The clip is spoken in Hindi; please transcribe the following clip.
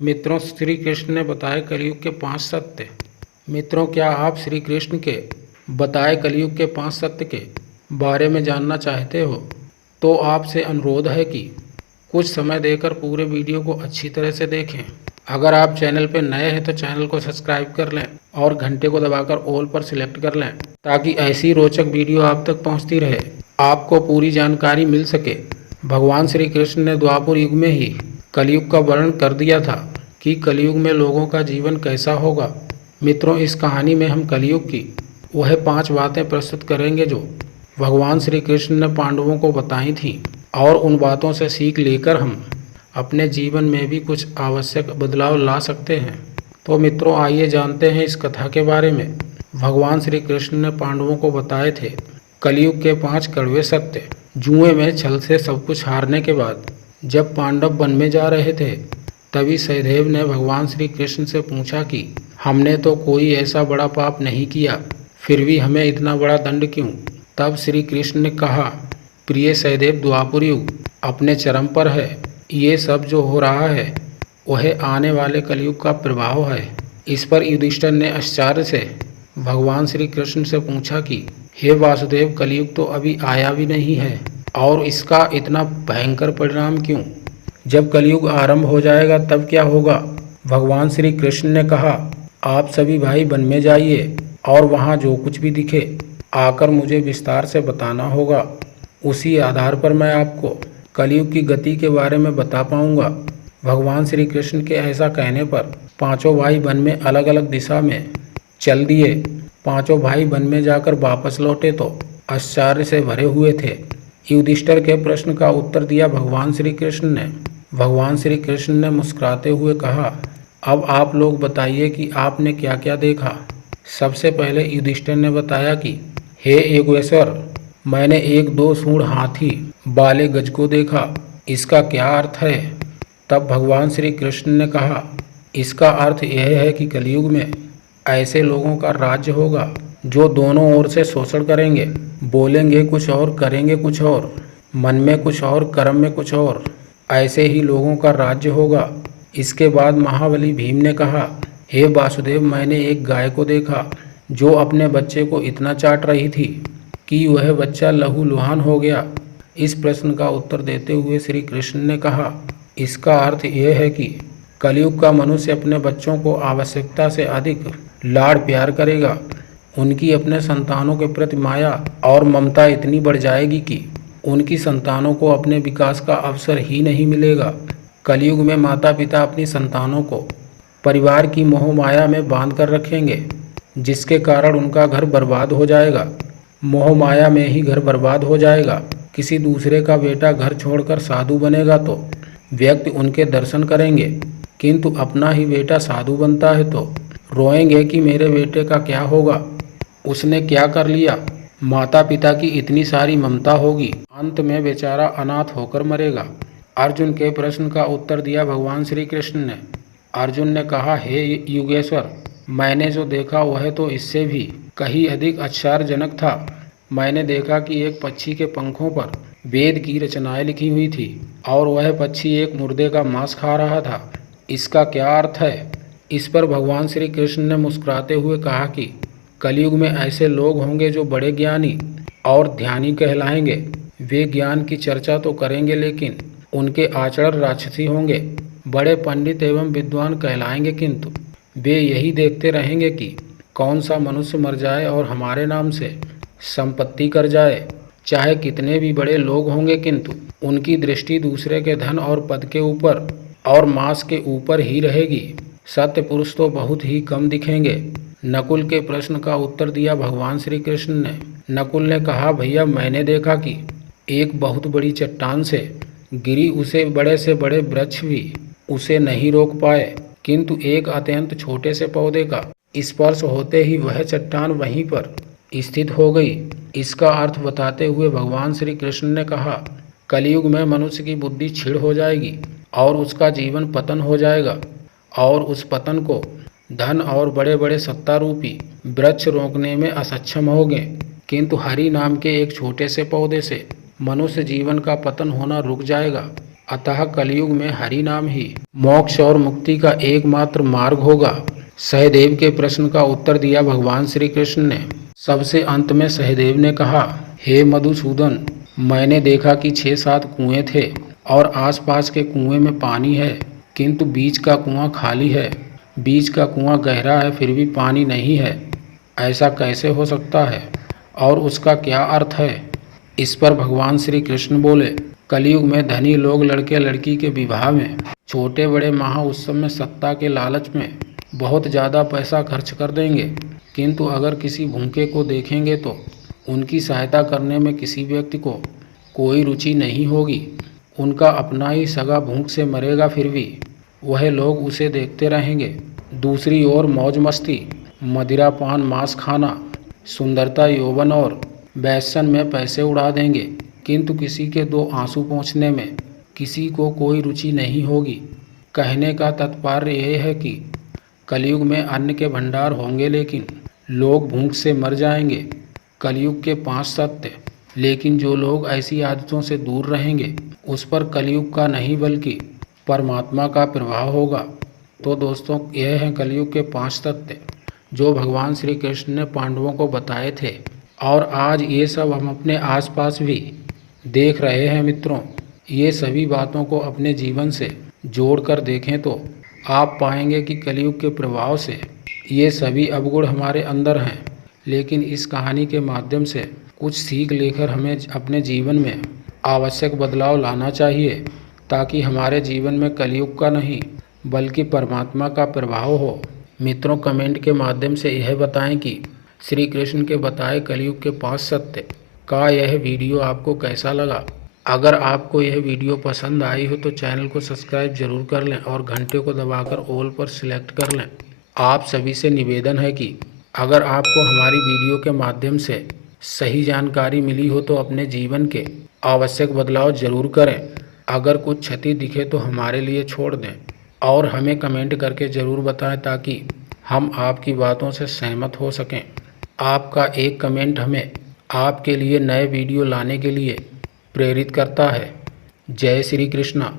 मित्रों, श्री कृष्ण ने बताए कलयुग के 5 सत्य। मित्रों, क्या आप श्री कृष्ण के बताए कलयुग के 5 सत्य के बारे में जानना चाहते हो? तो आपसे अनुरोध है कि कुछ समय देकर पूरे वीडियो को अच्छी तरह से देखें। अगर आप चैनल पर नए हैं तो चैनल को सब्सक्राइब कर लें और घंटे को दबाकर ऑल पर सिलेक्ट कर लें ताकि ऐसी रोचक वीडियो आप तक पहुंचती रहे, आपको पूरी जानकारी मिल सके। भगवान श्री कृष्ण ने द्वापर युग में ही कलयुग का वर्णन कर दिया था कि कलयुग में लोगों का जीवन कैसा होगा। मित्रों, इस कहानी में हम कलयुग की वह 5 बातें प्रस्तुत करेंगे जो भगवान श्री कृष्ण ने पांडवों को बताई थीं, और उन बातों से सीख लेकर हम अपने जीवन में भी कुछ आवश्यक बदलाव ला सकते हैं। तो मित्रों, आइए जानते हैं इस कथा के बारे में। भगवान श्री कृष्ण ने पांडवों को बताए थे कलयुग के 5 कड़वे सत्य। जुए में छल से सब कुछ हारने के बाद जब पांडव वन में जा रहे थे, तभी सहदेव ने भगवान श्री कृष्ण से पूछा कि हमने तो कोई ऐसा बड़ा पाप नहीं किया, फिर भी हमें इतना बड़ा दंड क्यों? तब श्री कृष्ण ने कहा, प्रिय सहदेव, द्वापर युग अपने चरम पर है। ये सब जो हो रहा है वह आने वाले कलयुग का प्रभाव है। इस पर युधिष्ठिर ने आश्चर्य से भगवान श्री कृष्ण से पूछा कि हे वासुदेव, कलयुग तो अभी आया भी नहीं है और इसका इतना भयंकर परिणाम क्यों? जब कलयुग आरंभ हो जाएगा तब क्या होगा? भगवान श्री कृष्ण ने कहा, आप सभी भाई वन में जाइए और वहाँ जो कुछ भी दिखे आकर मुझे विस्तार से बताना होगा। उसी आधार पर मैं आपको कलयुग की गति के बारे में बता पाऊंगा। भगवान श्री कृष्ण के ऐसा कहने पर पांचों भाई वन में अलग अलग दिशा में चल दिए। पांचों भाई वन में जाकर वापस लौटे तो आश्चर्य से भरे हुए थे। युधिष्ठिर के प्रश्न का उत्तर दिया भगवान श्री कृष्ण ने। भगवान श्री कृष्ण ने मुस्कुराते हुए कहा, अब आप लोग बताइए कि आपने क्या क्या देखा। सबसे पहले युधिष्ठिर ने बताया कि हे योगेश्वर, मैंने एक 2 सूंड हाथी वाले गज को देखा, इसका क्या अर्थ है? तब भगवान श्री कृष्ण ने कहा, इसका अर्थ यह है कि कलयुग में ऐसे लोगों का राज्य होगा जो दोनों ओर से शोषण करेंगे, बोलेंगे कुछ और करेंगे कुछ और, मन में कुछ और कर्म में कुछ और। ऐसे ही लोगों का राज्य होगा। इसके बाद महाबली भीम ने कहा, हे वासुदेव, मैंने एक गाय को देखा जो अपने बच्चे को इतना चाट रही थी कि वह बच्चा लहूलुहान हो गया। इस प्रश्न का उत्तर देते हुए श्री कृष्ण ने कहा, इसका अर्थ यह है कि कलयुग का मनुष्य अपने बच्चों को आवश्यकता से अधिक लाड़ प्यार करेगा। उनकी अपने संतानों के प्रति माया और ममता इतनी बढ़ जाएगी कि उनकी संतानों को अपने विकास का अवसर ही नहीं मिलेगा। कलयुग में माता पिता अपनी संतानों को परिवार की मोह माया में बांध कर रखेंगे, जिसके कारण उनका घर बर्बाद हो जाएगा। मोह माया में ही घर बर्बाद हो जाएगा। किसी दूसरे का बेटा घर छोड़कर साधु बनेगा तो व्यक्ति उनके दर्शन करेंगे, किंतु अपना ही बेटा साधु बनता है तो रोएंगे कि मेरे बेटे का क्या होगा, उसने क्या कर लिया। माता पिता की इतनी सारी ममता होगी, अंत में बेचारा अनाथ होकर मरेगा। अर्जुन के प्रश्न का उत्तर दिया भगवान श्री कृष्ण ने। अर्जुन ने कहा, हे युगेश्वर, मैंने जो देखा वह तो इससे भी कहीं अधिक आश्चर्यजनक था। मैंने देखा कि एक पक्षी के पंखों पर वेद की रचनाएं लिखी हुई थी और वह पक्षी एक मुर्दे का मांस खा रहा था। इसका क्या अर्थ है? इस पर भगवान श्री कृष्ण ने मुस्कुराते हुए कहा कि कलयुग में ऐसे लोग होंगे जो बड़े ज्ञानी और ध्यानी कहलाएंगे। वे ज्ञान की चर्चा तो करेंगे लेकिन उनके आचरण राक्षसी होंगे। बड़े पंडित एवं विद्वान कहलाएंगे, किंतु वे यही देखते रहेंगे कि कौन सा मनुष्य मर जाए और हमारे नाम से संपत्ति कर जाए। चाहे कितने भी बड़े लोग होंगे, किंतु उनकी दृष्टि दूसरे के धन और पद के ऊपर और मांस के ऊपर ही रहेगी। सत्य पुरुष तो बहुत ही कम दिखेंगे। नकुल के प्रश्न का उत्तर दिया भगवान श्री कृष्ण ने। नकुल ने कहा, भैया, मैंने देखा कि एक बहुत बड़ी चट्टान से गिरी उसे बड़े से बड़े वृक्ष भी उसे नहीं रोक पाए, किंतु एक अत्यंत छोटे से पौधे का स्पर्श होते ही वह चट्टान वहीं पर स्थित हो गई। इसका अर्थ बताते हुए भगवान श्री कृष्ण ने कहा, कलयुग में मनुष्य की बुद्धि क्षीण हो जाएगी और उसका जीवन पतन हो जाएगा, और उस पतन को धन और बड़े बड़े सत्ता रूपी वृक्ष रोकने में असक्षम होंगे, किंतु हरि नाम के एक छोटे से पौधे से मनुष्य जीवन का पतन होना रुक जाएगा। अतः कलयुग में हरि नाम ही मोक्ष और मुक्ति का एकमात्र मार्ग होगा। सहदेव के प्रश्न का उत्तर दिया भगवान श्री कृष्ण ने। सबसे अंत में सहदेव ने कहा, हे मधुसूदन, मैंने देखा कि 6-7 कुएं थे और आसपास के कुएं में पानी है, किंतु बीच का कुआं खाली है। बीच का कुआं गहरा है, फिर भी पानी नहीं है। ऐसा कैसे हो सकता है और उसका क्या अर्थ है? इस पर भगवान श्री कृष्ण बोले, कलयुग में धनी लोग लड़के लड़की के विवाह में, छोटे बड़े महाउत्सव में सत्ता के लालच में बहुत ज़्यादा पैसा खर्च कर देंगे, किंतु अगर किसी भूखे को देखेंगे तो उनकी सहायता करने में किसी व्यक्ति को कोई रुचि नहीं होगी। उनका अपना ही सगा भूख से मरेगा, फिर भी वह लोग उसे देखते रहेंगे। दूसरी ओर मौज मस्ती, मदिरा पान मांस खाना, सुंदरता यौवन और वैश्यन में पैसे उड़ा देंगे, किंतु किसी के 2 आंसू पोंछने में किसी को कोई रुचि नहीं होगी। कहने का तात्पर्य यह है कि कलयुग में अन्न के भंडार होंगे, लेकिन लोग भूख से मर जाएंगे। कलयुग के 5 सत्य, लेकिन जो लोग ऐसी आदतों से दूर रहेंगे उस पर कलयुग का नहीं बल्कि परमात्मा का प्रभाव होगा। तो दोस्तों, यह हैं कलयुग के 5 सत्य जो भगवान श्री कृष्ण ने पांडवों को बताए थे, और आज ये सब हम अपने आसपास भी देख रहे हैं। मित्रों, ये सभी बातों को अपने जीवन से जोड़कर देखें तो आप पाएंगे कि कलयुग के प्रभाव से ये सभी अवगुण हमारे अंदर हैं, लेकिन इस कहानी के माध्यम से कुछ सीख लेकर हमें अपने जीवन में आवश्यक बदलाव लाना चाहिए, ताकि हमारे जीवन में कलयुग का नहीं बल्कि परमात्मा का प्रभाव हो। मित्रों, कमेंट के माध्यम से यह बताएं कि श्री कृष्ण के बताए कलयुग के 5 सत्य का यह वीडियो आपको कैसा लगा। अगर आपको यह वीडियो पसंद आई हो तो चैनल को सब्सक्राइब जरूर कर लें और घंटे को दबाकर ऑल पर सिलेक्ट कर लें। आप सभी से निवेदन है कि अगर आपको हमारी वीडियो के माध्यम से सही जानकारी मिली हो तो अपने जीवन के आवश्यक बदलाव जरूर करें। अगर कुछ क्षति दिखे तो हमारे लिए छोड़ दें और हमें कमेंट करके ज़रूर बताएं, ताकि हम आपकी बातों से सहमत हो सकें। आपका एक कमेंट हमें आपके लिए नए वीडियो लाने के लिए प्रेरित करता है। जय श्री कृष्णा।